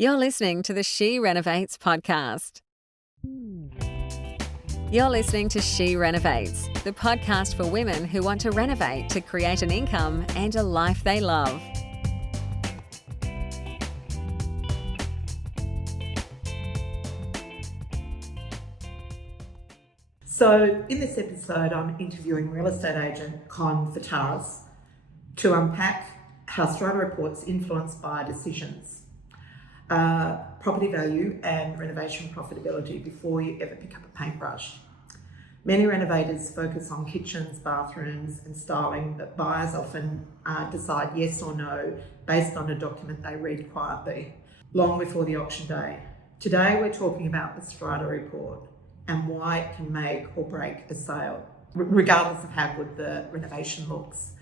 You're listening to the She Renovates podcast. You're listening to She Renovates, the podcast for women who want to renovate to create an income and a life they love. So in this episode, I'm interviewing real estate agent Con to unpack how Strata reports influenced buyer decisions, property value and renovation profitability before you ever pick up a paintbrush. Many renovators focus on kitchens, bathrooms and styling, but buyers often decide yes or no based on a document they read quietly, long before the auction day. Today we're talking about the Strata report and why it can make or break a sale, regardless of how good the renovation looks.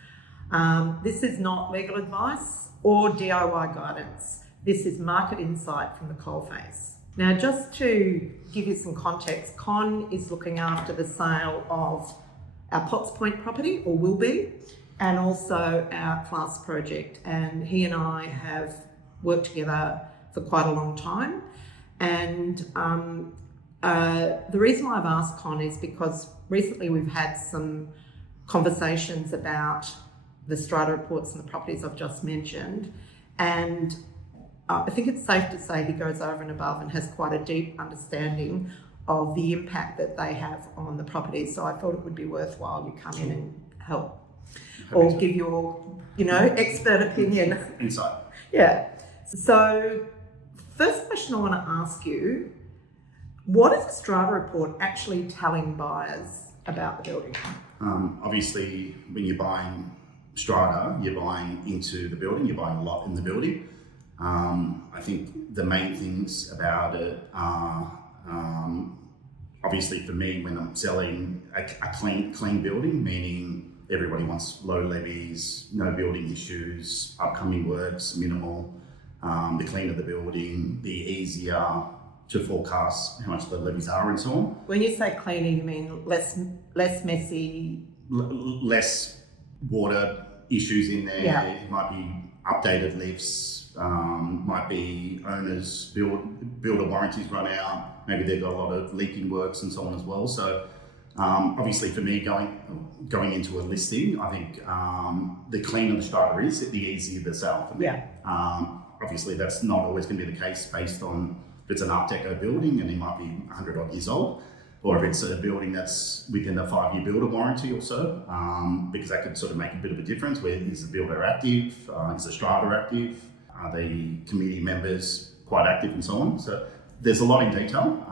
This is not legal advice or DIY guidance. This is market insight from the coalface. Now, just to give you some context, Con is looking after the sale of our Potts Point property, or will be, and also our Class project. And he and I have worked together for quite a long time. And the reason why I've asked Con is because recently we've had some conversations about the Strata reports and the properties I've just mentioned. And I think it's safe to say he goes over and above and has quite a deep understanding of the impact that they have on the properties. So I thought it would be worthwhile you come in and help or give your, expert opinion. Insight. Yeah. So first question I want to ask you, what is the Strata report actually telling buyers about the building? Obviously, when you're buying Strata, you're buying into the building, you're buying a lot in the building. I think the main things about it are, obviously for me, when I'm selling a clean building, meaning everybody wants low levies, no building issues, upcoming works, minimal, the cleaner the building, the easier to forecast how much the levies are and so on. When you say cleaner, you mean less messy? Less water issues in there. Yeah. It might be updated lifts, might be owners builder warranties run out, maybe they've got a lot of leaking works and so on as well. So obviously for me going into a listing, I think the cleaner the Strata is, the easier the sale for me. Yeah. Obviously that's not always going to be the case based on if it's an Art Deco building and it might be 100 odd years old, or if it's a building that's within a 5-year builder warranty or so, because that could sort of make a bit of a difference. Where is the builder active? Is the Strata active? Are the community members quite active and so on? So there's a lot in detail.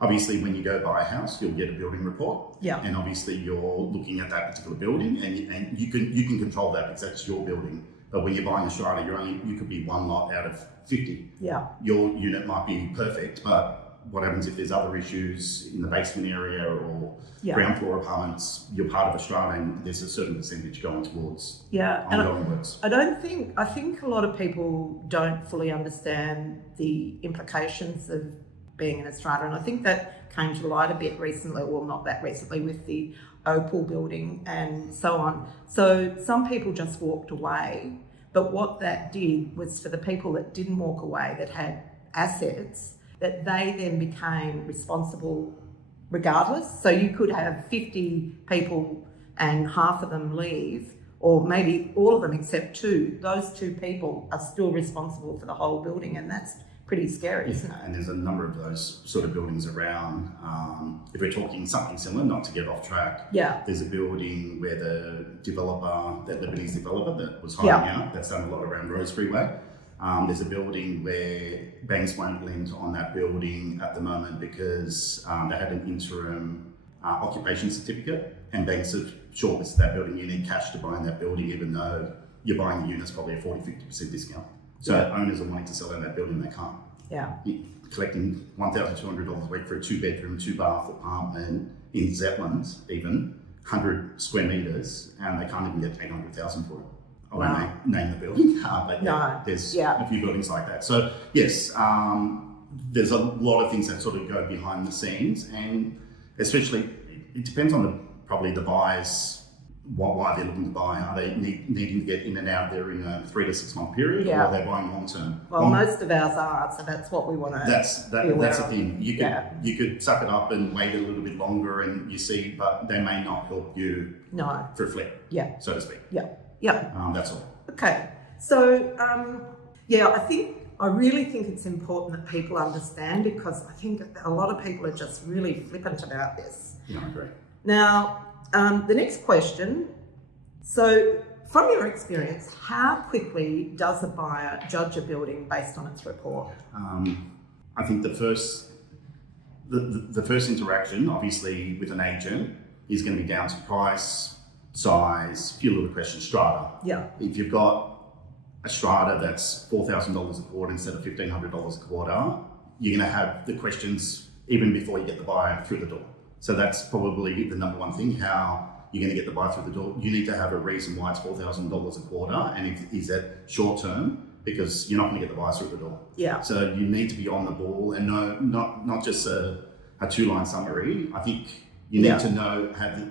Obviously, when you go buy a house, you'll get a building report. Yeah. And obviously, you're looking at that particular building, and you can control that because that's your building. But when you're buying a Strata, you could be one lot out of 50. Yeah. Your unit might be perfect, but what happens if there's other issues in the basement area or ground floor apartments? You're part of a Strata and there's a certain percentage going towards ongoing works. I think a lot of people don't fully understand the implications of being in a Strata, and I think that came to light a bit recently, well not that recently, with the Opal building and so on. So some people just walked away, but what that did was for the people that didn't walk away, that had assets, that they then became responsible regardless. So you could have 50 people and half of them leave, or maybe all of them except 2. Those 2 people are still responsible for the whole building, and that's pretty scary, isn't it? And there's a number of those sort of buildings around. If we're talking something similar, not to get off track, there's a building where the developer, that Levies developer that was hiring out, that's done a lot around Rose Freeway. There's a building where banks won't lend on that building at the moment because they had an interim occupation certificate, and banks have shortlisted that building. You need cash to buy in that building, even though you're buying the units probably a 40-50% discount. So owners are wanting to sell in that building, they can't. Yeah. Collecting $1,200 a week for a 2-bedroom, 2-bath apartment in Zetland, even 100 square meters, and they can't even get $800,000 for it. I won't name the building, but there's a few buildings like that. So yes, there's a lot of things that sort of go behind the scenes, and especially it depends on probably the buyer's why they're looking to buy. Are they needing to get in and out there in a 3 to 6 month period, or are they buying long term? Well, most of ours are, so that's what we want to. That's the thing. You could suck it up and wait a little bit longer, and you see, but they may not help you. No. For a flip. Yeah. So to speak. Yeah. Yeah. That's all. Okay. So I really think it's important that people understand, because I think a lot of people are just really flippant about this. Yeah, I agree. Now, the next question. So, from your experience, how quickly does a buyer judge a building based on its report? I think the first interaction, obviously, with an agent is going to be down to price, size, few little questions, strata. Yeah. If you've got a strata that's $4,000 a quarter instead of $1,500 a quarter, you're going to have the questions even before you get the buyer through the door. So that's probably the number one thing, how you're going to get the buyer through the door. You need to have a reason why it's $4,000 a quarter, and is that short term, because you're not going to get the buyer through the door. Yeah. So you need to be on the ball and know, not just a 2-line summary. I think you need to have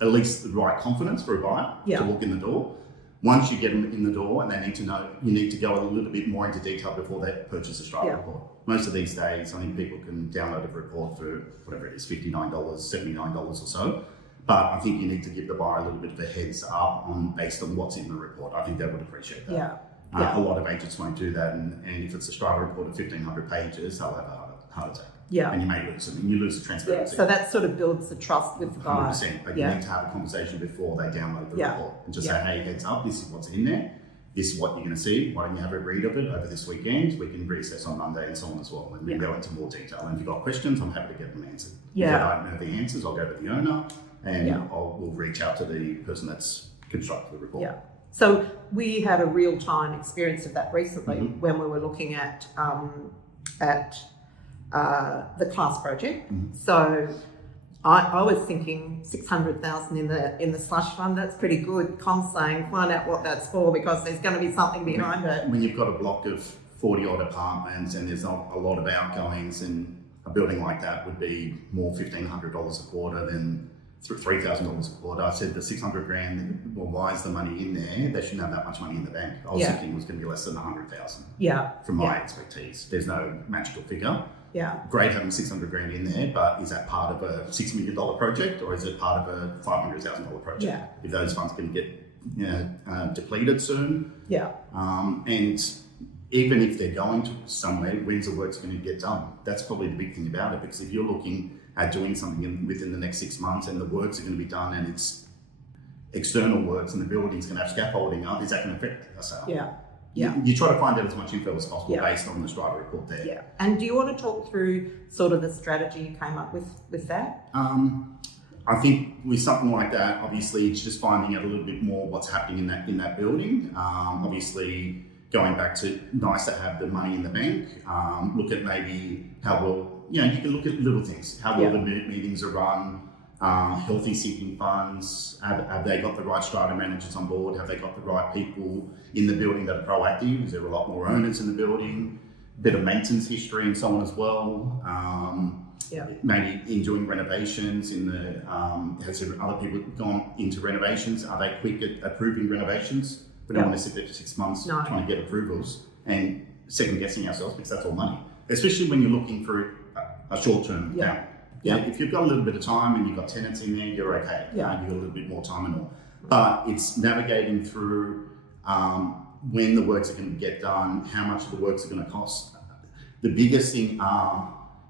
at least the right confidence for a buyer to walk in the door. Once you get them in the door and they need to know, you need to go a little bit more into detail before they purchase a strata report. Most of these days, I think people can download a report for whatever it is, $59, $79 or so. But I think you need to give the buyer a little bit of a heads up based on what's in the report. I think they would appreciate that. A lot of agents won't do that. And if it's a strata report of 1,500 pages, they'll have a heart attack. Yeah. And you may lose them, and you lose the transparency. Yeah, so that sort of builds the trust with the buyer. 100%. But you need to have a conversation before they download the report and just say, hey, heads up, this is what's in there. This is what you're going to see. Why don't you have a read of it over this weekend? We can reassess on Monday and so on as well. And we can go into more detail. And if you've got questions, I'm happy to get them answered. If I don't know the answers, I'll go to the owner and we'll reach out to the person that's constructed the report. Yeah. So we had a real-time experience of that recently when we were looking at the class project. So I was thinking 600,000 in the slush fund. That's pretty good. Con's saying find out what that's for, because there's going to be something behind it. When you've got a block of 40 odd apartments and there's not a lot of outgoings, and a building like that would be more $1,500 a quarter than $3,000 a quarter. I said the 600 grand, well, why is the money in there? They shouldn't have that much money in the bank. I was thinking it was going to be less than 100,000 from my expertise. There's no magical figure. Yeah. Great having 600 grand in there, but is that part of a $6 million project, or is it part of a $500,000 project? Yeah. If those funds can get depleted soon. Yeah. And even if they're going to somewhere, when's the work's going to get done? That's probably the big thing about it, because if you're looking at doing something within the next 6 months and the works are going to be done and it's external works and the building's going to have scaffolding up, is that going to affect the sale? Yeah. Yeah. You try to find out as much info as possible based on the Strata report there. Yeah. And do you want to talk through sort of the strategy you came up with that? I think with something like that, obviously it's just finding out a little bit more what's happening in that building. Obviously going back to nice to have the money in the bank. Look at maybe how well, you can look at little things. How well the meetings are run. Healthy sinking funds, have they got the right strata managers on board? Have they got the right people in the building that are proactive? Is there a lot more owners in the building? A bit of maintenance history and so on as well. Maybe in doing renovations, has there other people gone into renovations? Are they quick at approving renovations? We don't want to sit there for 6 months trying to get approvals and second guessing ourselves, because that's all money. Especially when you're looking for a short term now. Yeah, if you've got a little bit of time and you've got tenants in there, you're okay. You've got a little bit more time and all. But it's navigating through when the works are going to get done, how much of the works are going to cost. The biggest thing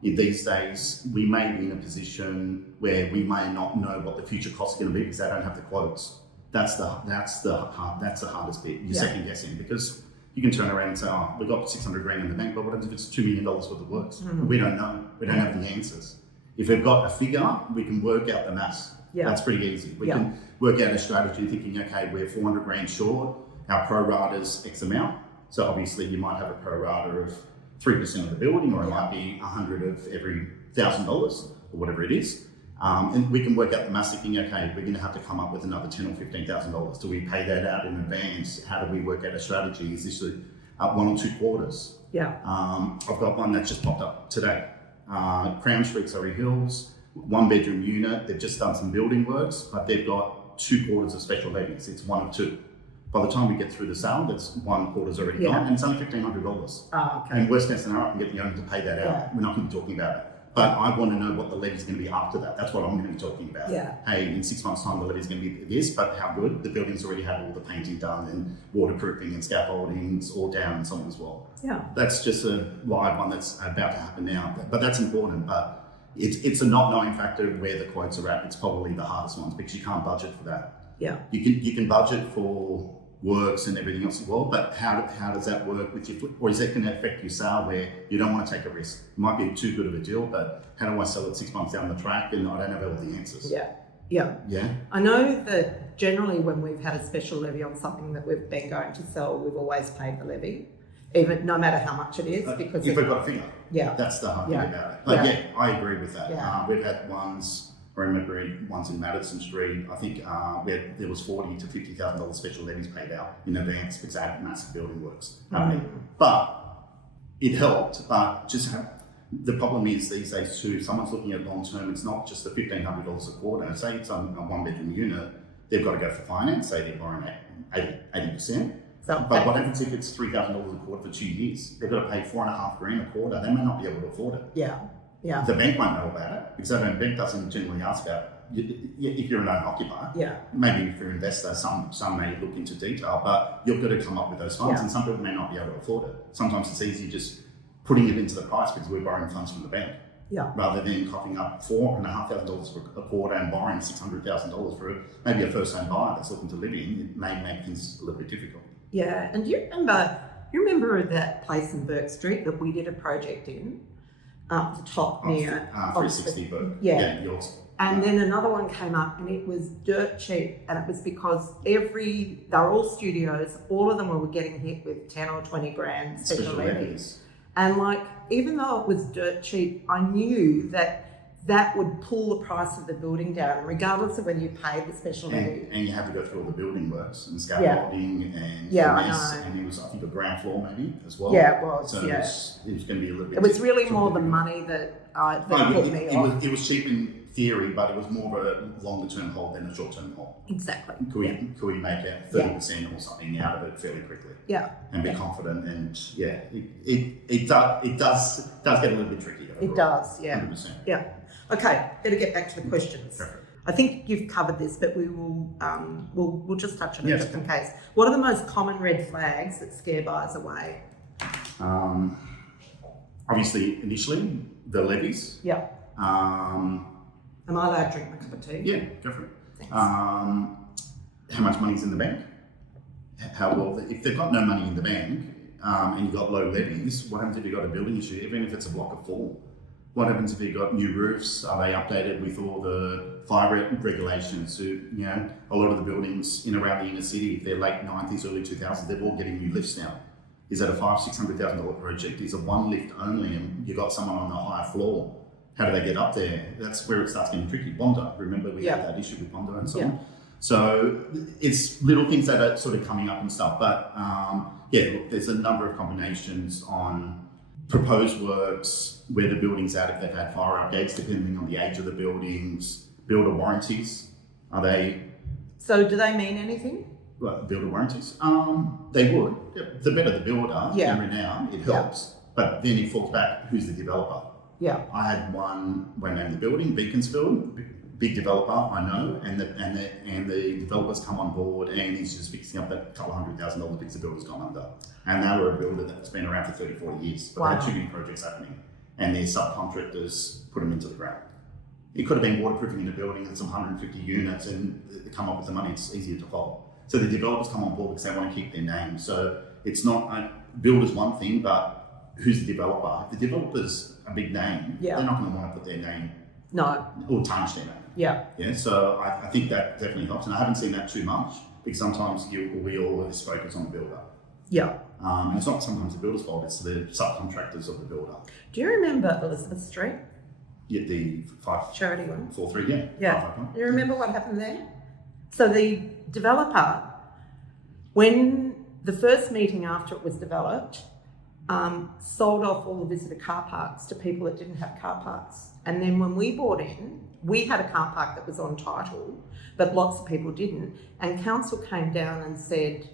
in these days, we may be in a position where we may not know what the future costs are going to be because they don't have the quotes. That's the hardest bit. You're second guessing, because you can turn around and say, we've got 600 grand in the bank, but what if it's $2 million worth of works? We don't know. We don't have the answers. If we've got a figure, we can work out the maths. That's pretty easy. We can work out a strategy thinking, okay, we're 400 grand short, our pro rata's X amount. So obviously you might have a pro rata of 3% of the building, or it might be 100 of every $1,000 or whatever it is. And we can work out the maths thinking, okay, we're going to have to come up with another $10,000 or $15,000. Do we pay that out in advance? How do we work out a strategy? Is this 1 or 2 quarters? Yeah. I've got one that's just popped up today. Crown Street, Surrey Hills, 1 bedroom unit. They've just done some building works, but they've got 2 quarters of special levies. It's one of 2. By the time we get through the sale, that's 1 quarter's already gone, and it's only $1,500. Okay. And worst case scenario, I can get the owner to pay that out. We're not going to be talking about it. But I want to know what the levy's going to be after that. That's what I'm going to be talking about. Yeah. Hey, in 6 months' time, the levy's going to be this, but how good? The building's already had all the painting done and waterproofing and scaffoldings all down and so on as well. Yeah. That's just a live one that's about to happen now. But that's important. But it's a not knowing factor where the quotes are at. It's probably the hardest ones because you can't budget for that. Yeah. You can budget for works and everything else as well, but how does that work with your, or is that going to affect your sale where you don't want to take a risk? It might be too good of a deal, but how do I sell it 6 months down the track and I don't have all the answers? Yeah. I know that generally when we've had a special levy on something that we've been going to sell, we've always paid the levy, even no matter how much it is, because if we've got a figure. Yeah. That's the hard thing about it. But I agree with that. Yeah. We've had ones. I remember ones in Madison Street, I think there was $40,000 to $50,000 special levies paid out in advance because they had massive building works happening. But it helped, but the problem is these days too, if someone's looking at long term, it's not just the $1,500 a quarter. Say it's on a 1-bedroom unit, they've got to go for finance, say they're borrowing 80%. But what happens if it's $3,000 a quarter for 2 years? They've got to pay $4,500 a quarter. They may not be able to afford it. Yeah. The bank won't know about it because the bank doesn't generally ask about if you're an owner occupier. Yeah. Maybe if you're an investor, some may look into detail, but you've got to come up with those funds, and some people may not be able to afford it. Sometimes it's easy just putting it into the price because we're borrowing funds from the bank. Yeah. Rather than coughing up $4,500 for a quarter and borrowing $600,000 for maybe a first-time buyer that's looking to live in, it may make things a little bit difficult. Yeah, and you remember that place in Burke Street that we did a project in? Up the top near 360 Burke. Yours. And then another one came up and it was dirt cheap, and it was because they're all studios, all of them were getting hit with 10 or 20 grand special levies. And even though it was dirt cheap, I knew that would pull the price of the building down, regardless of when you paid the special levy. And you have to go through all the building works and scaffolding and and it was, I think, a ground floor maybe as well. Yeah, it was. So it was going to be a little bit. It was really more the money that put me off. It was cheap in theory, but it was more of a longer term hold than a short term hold. Exactly. Could we make it 30% or something out of it fairly quickly? Yeah. And be confident, and it does get a little bit tricky. It does. Yeah. 100%. Yeah. Okay, better get back to the questions. Perfect. I think you've covered this, but we will we'll just touch on it just in case. What are the most common red flags that scare buyers away? Obviously, initially the levies. Yeah. Am I allowed to drink my cup of tea? Yeah, go for it. Thanks. How much money's in the bank? If they've got no money in the bank and you've got low levies, what happens if you've got a building issue, even if it's a block of 4? What happens if you've got new roofs? Are they updated with all the fire regulations? So, a lot of the buildings in around the inner city, if they're late 90s, early 2000s, they're all getting new lifts now. Is that a $500,000-$600,000 project? Is it one lift only and you've got someone on the higher floor? How do they get up there? That's where it starts getting tricky. Bondo, remember we had that issue with Bondo and so on. So it's little things that are sort of coming up and stuff. But look, there's a number of combinations on proposed works, where the building's at, if they've had fire updates, depending on the age of the buildings, builder warranties. Are they? So do they mean anything? Well, builder warranties? They would. The better the builder, every now, it helps. But then it falls back, who's the developer? Yeah. I had one, won't name the building, Beaconsfield, big developer, I know, and the developer's come on board and he's just fixing up that couple $100,000 because the builder's gone under. And they were a builder that's been around for 30, 40 years, but they had too many projects happening and their subcontractors put them into the ground. It could have been waterproofing in a building and some 150 units and they come up with the money, it's easier to follow. So the developers come on board because they want to keep their name. So it's not, builder's one thing, but who's the developer? If the developer's a big name, they're not going to want to put their name or tarnish their name. Yeah. So I think that definitely helps, and I haven't seen that too much because sometimes we always focus on the builder. Yeah. And it's not sometimes the builder's fault; it's the subcontractors of the builder. Do you remember Elizabeth Street? Yeah, the 5 charity one. 4-3. Yeah. You remember what happened there? So the developer, when the first meeting after it was developed, sold off all the visitor car parks to people that didn't have car parks. And then when we bought in, we had a car park that was on title, but lots of people didn't. And council came down and said,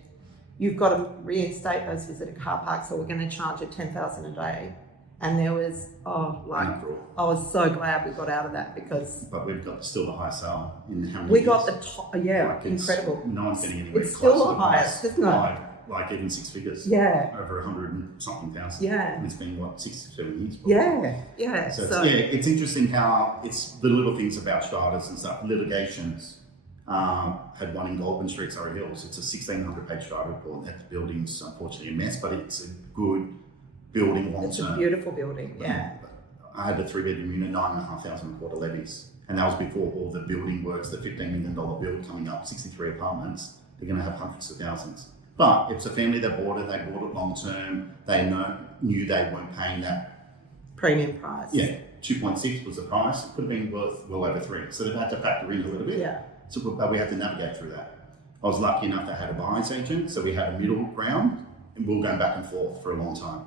you've got to reinstate those visitor car parks or we're going to charge you $10,000 a day. And there was, I was so glad we got out of that because... But we've got still the highest sale in how many We years? got the top, incredible. No one's getting anywhere It's close still to the highest, isn't it? Like even six figures. Yeah. Over 100 and something thousand. Yeah. And it's been, 6 to 7 years? Probably. Yeah. So it's interesting how it's the little things about Stratas and stuff. Litigations had one in Goulburn Street, Surrey Hills. It's a 1,600-page Strata report. That building's unfortunately a mess, but it's a good building long term. It's a beautiful building, yeah. I had a 3-bedroom unit, 9,500 quarter levies. And that was before all the building works, the $15 million build coming up, 63 apartments. They're going to have hundreds of thousands. But it's a family that bought it, they bought it long term. They knew they weren't paying that premium price. Yeah, 2.6 was the price. It could have been worth well over 3. So they've had to factor in a little bit. Yeah. So, but we had to navigate through that. I was lucky enough that I had a buyer's agent, so we had a middle ground, and we were going back and forth for a long time.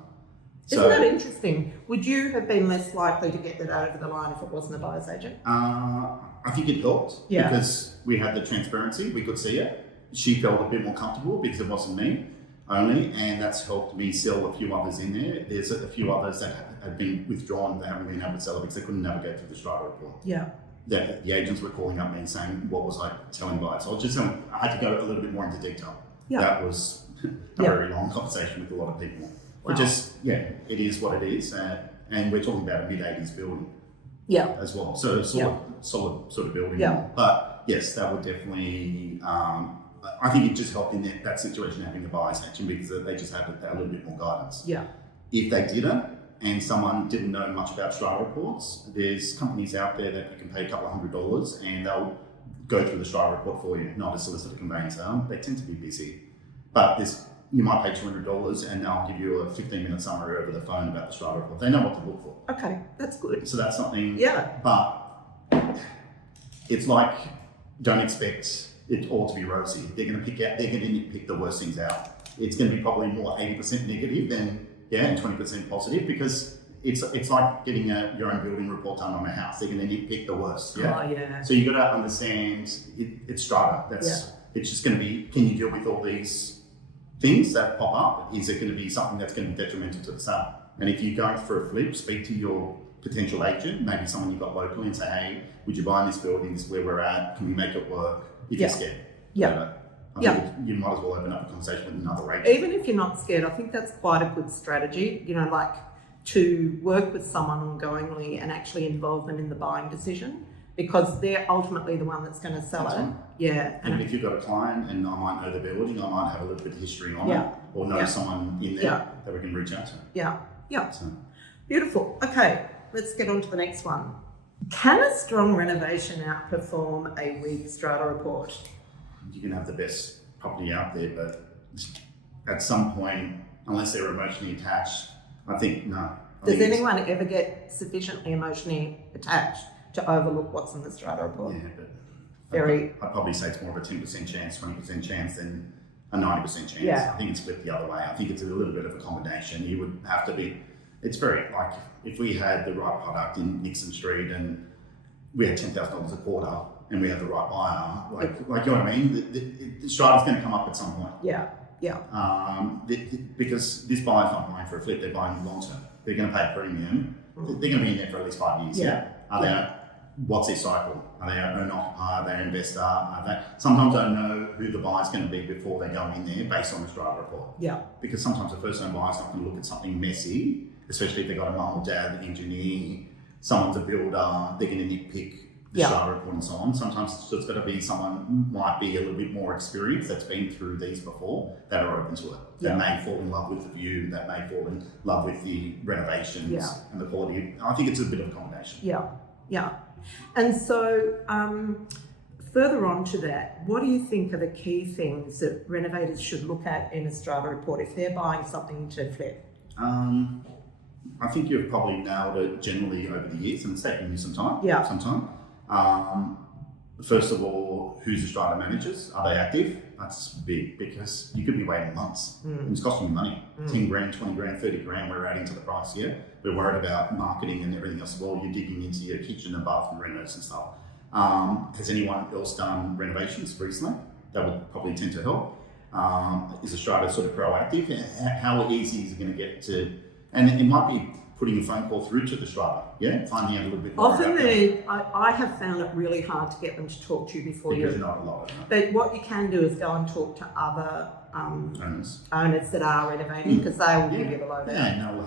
Isn't that interesting? Would you have been less likely to get that over the line if it wasn't a buyer's agent? I think it helped because we had the transparency, we could see it. She felt a bit more comfortable because it wasn't me only, and that's helped me sell a few others in there. There's a few others that have been withdrawn, they haven't been able to sell it because they couldn't navigate through the Strata report. Yeah. The agents were calling up me and saying, what was I telling buyers? I was just telling, I had to go a little bit more into detail. Yeah. That was a very long conversation with a lot of people. Wow. But just, it is what it is. And we're talking about a mid-80s building as well. So solid sort of building. Yeah. But yes, that would definitely, I think it just helped in that situation having a buyer's action because they just had a little bit more guidance. Yeah. If they didn't, and someone didn't know much about Strata reports, there's companies out there that you can pay a couple $100 and they'll go through the Strata report for you, not a solicitor conveyancer. They tend to be busy. But you might pay $200 and they'll give you a 15-minute summary over the phone about the Strata report. They know what to look for. Okay, that's good. So that's something. Yeah. But it's like, don't expect it all to be rosy. They're going to pick the worst things out. It's going to be probably more 80% negative than and 20% positive because it's like getting your own building report done on a house. They're going to nitpick the worst. Yeah. Oh, yeah. So you got to understand it's Strata. It's just going to be. Can you deal with all these things that pop up? Is it going to be something that's going to be detrimental to the sale? And if you're going for a flip, speak to your potential agent, maybe someone you've got locally, and say, hey, would you buy in this building? This is where we're at. Can we make it work? If you're scared. Yeah. I think you might as well open up a conversation with another agent. Even if you're not scared, I think that's quite a good strategy, like to work with someone ongoingly and actually involve them in the buying decision because they're ultimately the one that's going to sell it. Yeah. And if you've got a client and I might know the building, I might have a little bit of history on it or know someone in there that we can reach out to. Yeah. So. Beautiful. Okay, let's get on to the next one. Can a strong renovation outperform a weak Strata report? You can have the best property out there, but at some point, unless they're emotionally attached, I think no. Does anyone ever get sufficiently emotionally attached to overlook what's in the Strata report? Yeah, but I'd probably say it's more of a 10% chance, 20% chance than a 90% chance. Yeah. I think it's flipped the other way. I think it's a little bit of a combination. You would have to be, it's very, like if we had the right product in Nixon Street and we had $10,000 a quarter, and we have the right buyer, like you know what I mean? The Strata's going to come up at some point. Yeah. Because this buyer's not buying for a flip, they're buying long term. They're going to pay a premium. They're going to be in there for at least 5 years. Yeah. What's their cycle? Are they an owner occupier? Are they an investor? Sometimes I know who the buyer's going to be before they go in there based on the Strata report. Yeah. Because sometimes the first home buyer's not going to look at something messy, especially if they've got a mum or dad, an engineer, someone's a builder, they're going to nitpick the Strata report and so on. Sometimes it's got to be someone who might be a little bit more experienced that's been through these before that are open to it. That may fall in love with the view, that may fall in love with the renovations and the quality. I think it's a bit of a combination. Yeah. And so further on to that, what do you think are the key things that renovators should look at in a Strata report if they're buying something to flip? I think you've probably nailed it generally over the years and it's taken you some time. first of all, who's the Strata managers? Are they active? That's big, because you could be waiting months. It's costing you money. 10 grand, 20 grand, 30 grand, we're adding to the price here. We're worried about marketing and everything else. Well, you're digging into your kitchen and bathroom renos and stuff. Has anyone else done renovations recently? That would probably tend to help. Is the Strata sort of proactive? How easy is it going to get to, and it might be putting a phone call through to the Strata, finding out a little bit more. Often I have found it really hard to get them to talk to you before because you're not a lot. But what you can do is go and talk to other owners that are renovating, because they will give you the lowdown. Yeah, we'll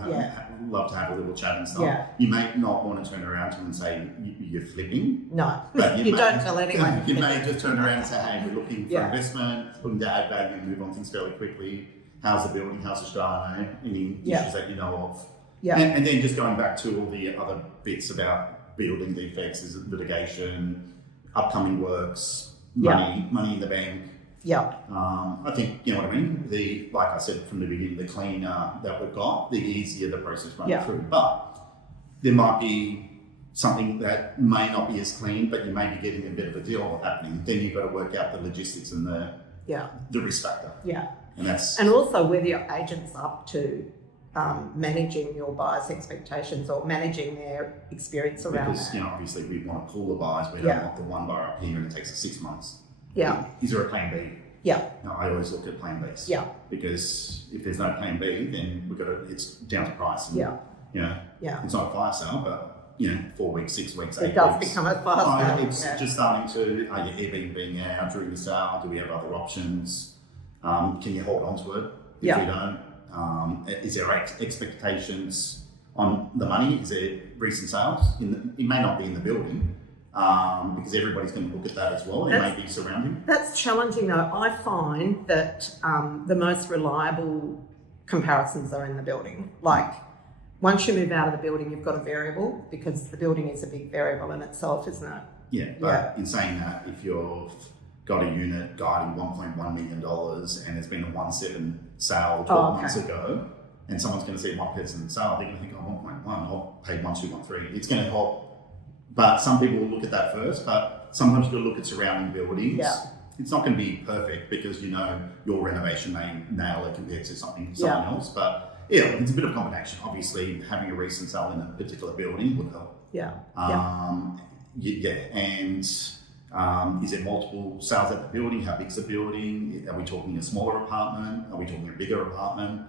love to have a little chat and stuff. Yeah. You may not want to turn around to them and say you're flipping. No, but you don't tell anyone. You may just turn around and say, hey, we're looking for investment, looking to add value and move on things fairly quickly. How's the building? How's the Strata? Any issues that you know of? Yeah. And then just going back to all the other bits about building defects, is litigation, upcoming works, money in the bank. Yeah. I think, you know what I mean? Like I said from the beginning, the cleaner that we've got, the easier the process runs through. But there might be something that may not be as clean, but you may be getting a bit of a deal happening. Then you've got to work out the logistics and the risk factor. Yeah. And also whether your agent's up to managing your buyers' expectations or managing their experience around that. Because, obviously we want to pull the buyers. We don't want the one buyer up here and it takes us 6 months. Yeah. Is there a plan B? Yeah. Now, I always look at plan Bs. Yeah. Because if there's no plan B, then it's down to price. And, it's not a fire sale, but 4 weeks, 6 weeks, 8 weeks. It does become a fire sale. It's just starting to, are you Airbnb out during the sale? Do we have other options? Can you hold on to it if you don't? Is there expectations on the money? Is there recent sales? It may not be in the building because everybody's going to look at that as well. It may be surrounding. That's challenging though. I find that the most reliable comparisons are in the building. Like once you move out of the building, you've got a variable, because the building is a big variable in itself, isn't it? Yeah, but in saying that, if you've got a unit guiding $1.1 million and there's been a 1.7 sale 12 months ago, and someone's going to see 1% sale, they're going to think, 1.1, I'll pay 1.213. It's going to help. But some people will look at that first, but sometimes you've got to look at surrounding buildings. Yeah. It's not going to be perfect because your renovation may nail it compared to someone else. But it's a bit of a combination. Obviously, having a recent sale in a particular building would help. Yeah. And is there multiple sales at the building? How big's the building? Are we talking a smaller apartment? Are we talking a bigger apartment?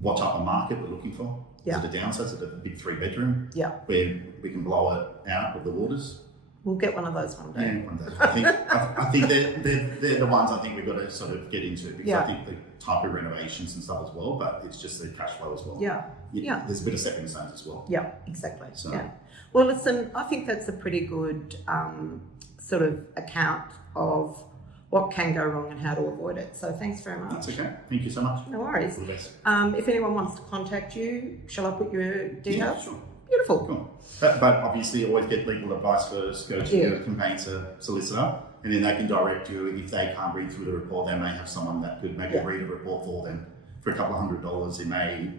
What type of market we're looking for? Is it a downsize? Is it a big 3-bedroom? Yeah. Where we can blow it out with the waters? We'll get one of those one day. Yeah, one day. I think they're the ones I think we've got to sort of get into, because I think the type of renovations and stuff as well, but it's just the cash flow as well. Yeah. There's a bit of stepping stones as well. Yeah, exactly. So. Yeah. Well, listen, I think that's a pretty good sort of account of what can go wrong and how to avoid it. So thanks very much. That's okay. Thank you so much. No worries. If anyone wants to contact you, shall I put your details? Yeah, sure. Beautiful. Cool. But obviously always get legal advice first, go to your conveyancer solicitor, and then they can direct you. If they can't read through the report, they may have someone that could maybe read a report for them for a couple of $100. It may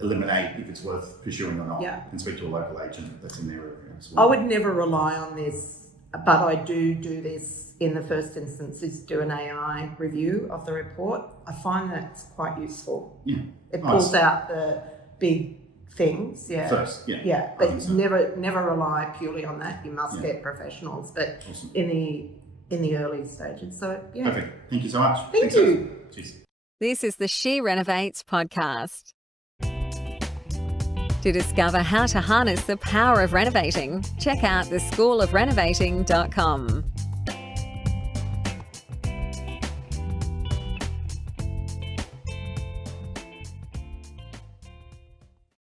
eliminate if it's worth pursuing or not, and speak to a local agent that's in their area as well. I would never rely on this, but I do this in the first instance, is do an AI review of the report. I find that's quite useful. Yeah. It pulls out the big things, first, but never rely purely on that. You must get professionals, but in the early stages. So perfect. Thank you so much. Thank you. Cheers. This is the She Renovates podcast. To discover how to harness the power of renovating, check out theschoolofrenovating.com.